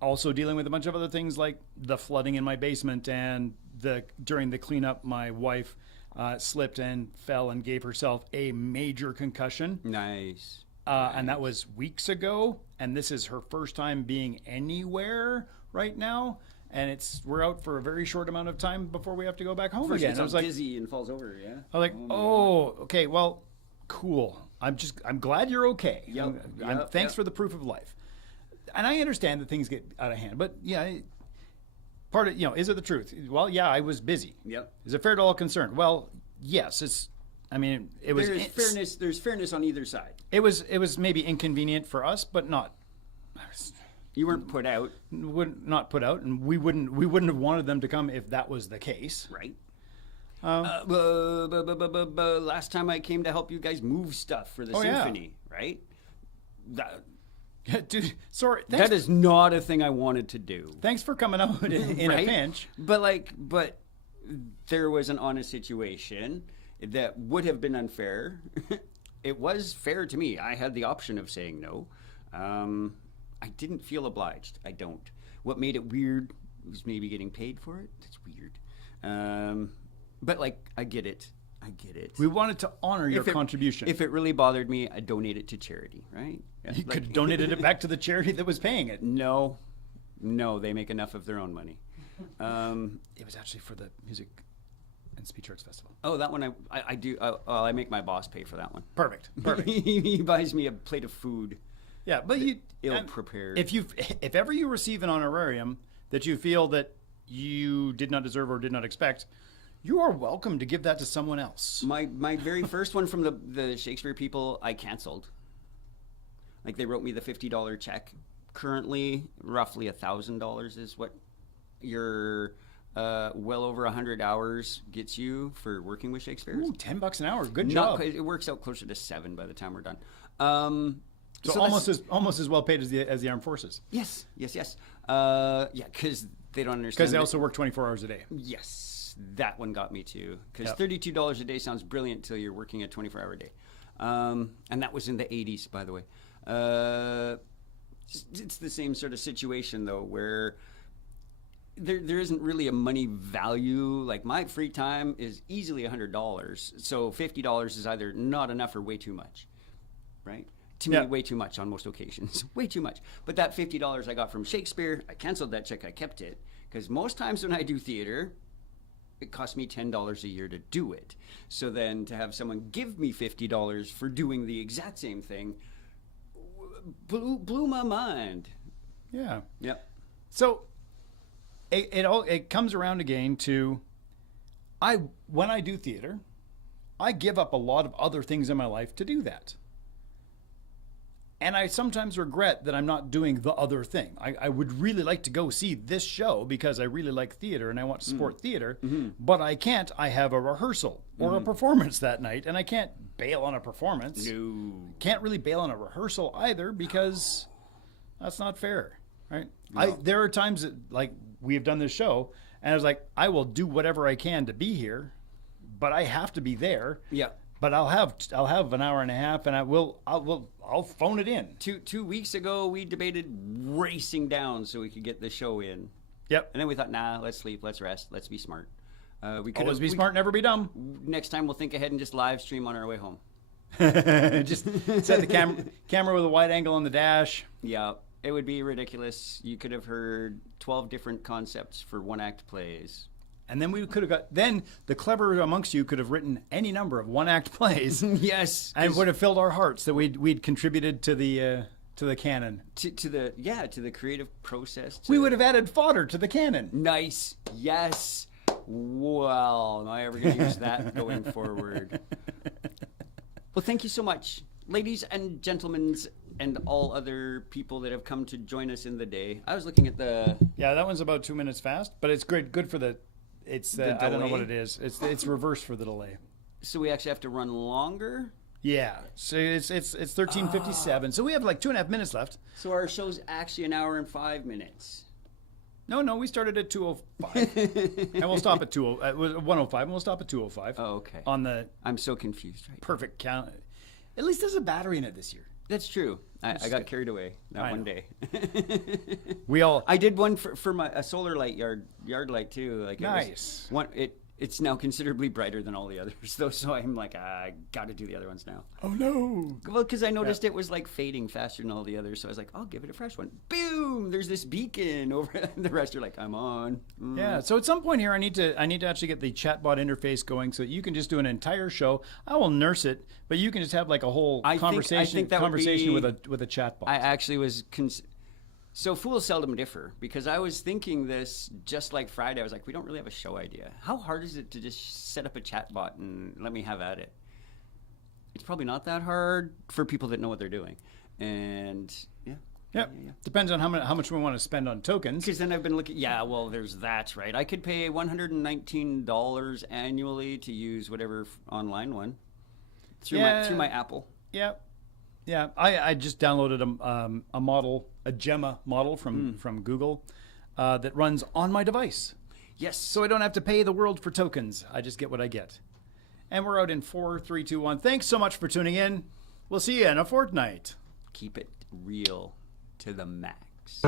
also dealing with a bunch of other things like the flooding in my basement, and during the cleanup, my wife slipped and fell and gave herself a major concussion. Nice. And that was weeks ago. And this is her first time being anywhere right now. And we're out for a very short amount of time before we have to go back home First again. gets I was all like, dizzy and falls over. Yeah. I was like, oh, okay, well, cool. I'm glad you're okay. Yep, Thanks for the proof of life. And I understand that things get out of hand, but yeah, part of, is it the truth? Well, yeah, I was busy. Yep. Is it fair to all concerned? Well, yes. It was There's fairness on either side. It was maybe inconvenient for us, but not. You weren't put out, Not put out, and we wouldn't have wanted them to come if that was the case. right? Last time I came to help you guys move stuff for the symphony, right? Dude, sorry. That is not a thing I wanted to do. Thanks for coming out in a Right? pinch. But there was an honest situation that would have been unfair. It was fair to me. I had the option of saying no. I didn't feel obliged. I don't. What made it weird was maybe getting paid for it. That's weird. But like, I get it. We wanted to honor your contribution. If it really bothered me, I'd donate it to charity, right? You could have donated it back to the charity that was paying it. No, they make enough of their own money. It was actually for the Music and Speech Arts Festival. Oh, that one I do. I make my boss pay for that one. Perfect. He buys me a plate of food. Yeah, but you ill-prepared. If ever you receive an honorarium that you feel that you did not deserve or did not expect, you are welcome to give that to someone else. My very first one from the Shakespeare people, I canceled. Like, they wrote me the $50 check. Currently, roughly $1,000 is what your well over 100 hours gets you for working with Shakespeare. Ooh, $10 an hour. Good job. It works out closer to $7 by the time we're done. So almost as well paid as the armed forces. Yes. Yeah, because they don't understand. Because they also work 24 hours a day. Yes, that one got me too. Because $32 a day sounds brilliant until you're working a 24-hour day. And that was in the 80s, by the way. It's the same sort of situation, though, where there isn't really a money value. Like, my free time is easily $100. So $50 is either not enough or way too much, right? To me, way too much on most occasions. Way too much. But that $50 I got from Shakespeare, I canceled that check, I kept it. Because most times when I do theater, it costs me $10 a year to do it. So then to have someone give me $50 for doing the exact same thing blew my mind. Yeah. Yep. So it comes around again to when I do theater, I give up a lot of other things in my life to do that. And I sometimes regret that I'm not doing the other thing. I would really like to go see this show because I really like theater and I want to support theater, but I can't. I have a rehearsal or a performance that night, and I can't bail on a performance. No. Can't really bail on a rehearsal either because that's not fair, right? No. There are times that, like, we have done this show, and I was like, I will do whatever I can to be here, but I have to be there. Yeah. But I'll have an hour and a half, and I'll phone it in. 2 weeks ago, we debated racing down so we could get the show in. Yep. And then we thought, nah, let's sleep, let's rest, let's be smart. We could always be smart, never be dumb. Next time, we'll think ahead and just live stream on our way home. Just set the camera with a wide angle on the dash. Yeah, it would be ridiculous. You could have heard 12 different concepts for one-act plays. And then we could have then the clever amongst you could have written any number of one-act plays. Yes. And would have filled our hearts that we'd contributed to the canon. To the creative process. We would have added fodder to the canon. Nice. Yes. Well, am I ever going to use that going forward? Well, thank you so much, ladies and gentlemen, and all other people that have come to join us in the day. I was looking at the... Yeah, that one's about 2 minutes fast, but it's good for the... It's I don't know what it is. It's reversed for the delay. So we actually have to run longer? Yeah. So it's 13:57. So we have like 2.5 minutes left. So our show's actually an hour and 5 minutes. No, we started at 2:05. And we'll stop at 1:05 and we'll stop at 2:05. Oh, okay. On the I'm so confused right perfect count. At least there's a battery in it this year. That's true. I got carried away that one day. I did one for a solar light yard light too. Like, nice. It's now considerably brighter than all the others though. So I'm like, I got to do the other ones now. Oh no! Well, because I noticed it was like fading faster than all the others. So I was like, I'll give it a fresh one. Boom! There's this beacon over. The rest are like, I'm on. Yeah. So at some point here, I need to actually get the chatbot interface going so that you can just do an entire show. I will nurse it, but you can just have like a whole conversation with a chatbot. I actually was. So fools seldom differ, because I was thinking this just like Friday. I was like, we don't really have a show idea. How hard is it to just set up a chatbot and let me have at it? It's probably not that hard for people that know what they're doing. And yeah. Depends on how much we want to spend on tokens. Because then I've been looking. Yeah, well, there's that, right? I could pay $119 annually to use whatever online one through my Apple. Yeah. Yeah, I just downloaded a JOMO model from Google that runs on my device. Yes. So I don't have to pay the world for tokens. I just get what I get. And we're out in 4, 3, 2, 1. Thanks so much for tuning in. We'll see you in a fortnight. Keep it real to the max.